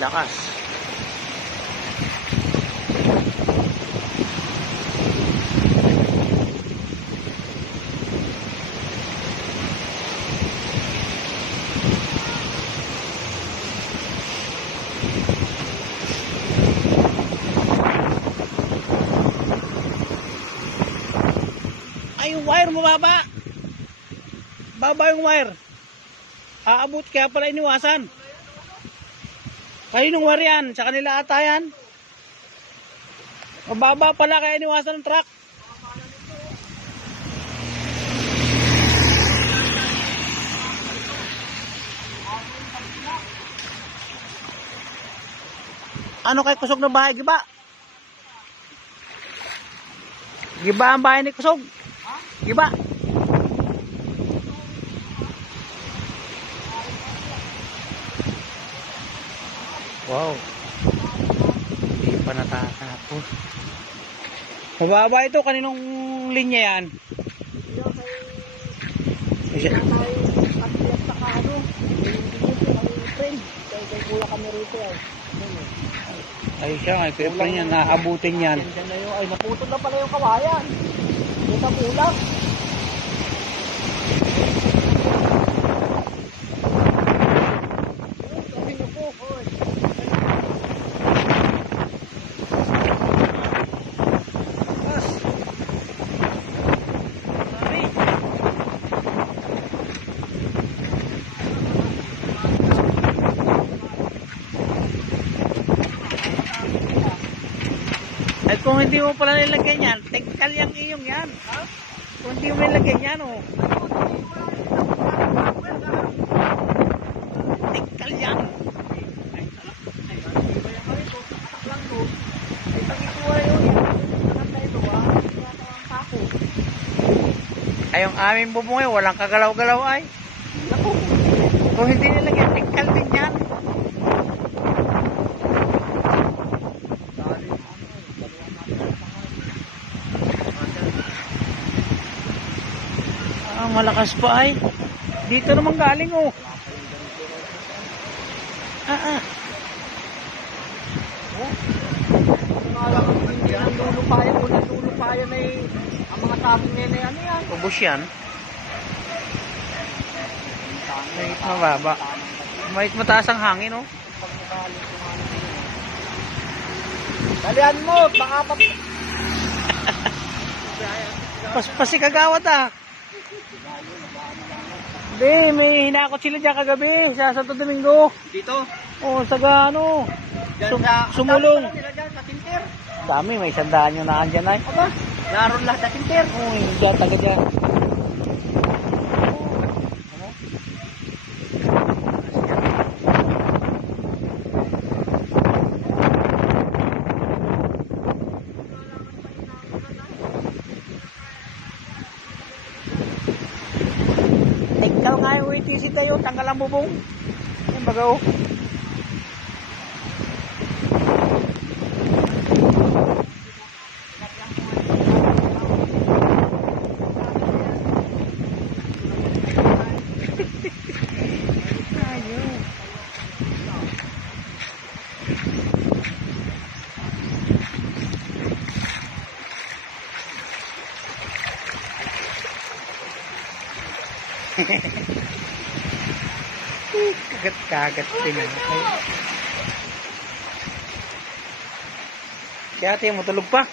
Lakas. Ay, yung wire mababa. Baba yung wire. Aabot kaya pala iniwasan. Kayo nung wire yan, sa kanila ata yan. Mababa pala kaya iniwasan ng truck. Ano kay Kusog na bahay, giba? Giba ang bahay ni Kusog? Giba? Wow. Hindi pa natatapos. Mababa ito. Kaninong linya yan? Ay siya, may trip na yan. Naabutin yan. Ay, naputol na pala yung kawayan. Ito kulang. Ay kung hindi mo pala nilagyan yan, tekal yung iyong yan. Kung hindi mo nilagyan yan, oh. Tekal yan. Ay yung aming bubong eh, walang kagalaw-galaw ay. Kung hindi nilagyan, tekal din yan. Malakas pa ay. Dito naman galing oh. Ang lulupayan ay ang mga tabing nene ano yan. Ubus yan. May mababa. May mataas ang hangin oh. Dalihan mo, baka pa. Pasi kagawat ah. Hindi, may hinakot sila dyan kagabi sa Santo Domingo. Dito? Oo, sa ano. Sumulong. Sa tinter. Dami, may sandaan yung naan dyan ay. Aba, naroon lahat sa tinter. Oo, dyan, taga dyan. Ikaw nga yung WTC tayo, tanggal ang bubong. Yan baga oh. Kagat-kagat din natin. Si ate mo tulog pa.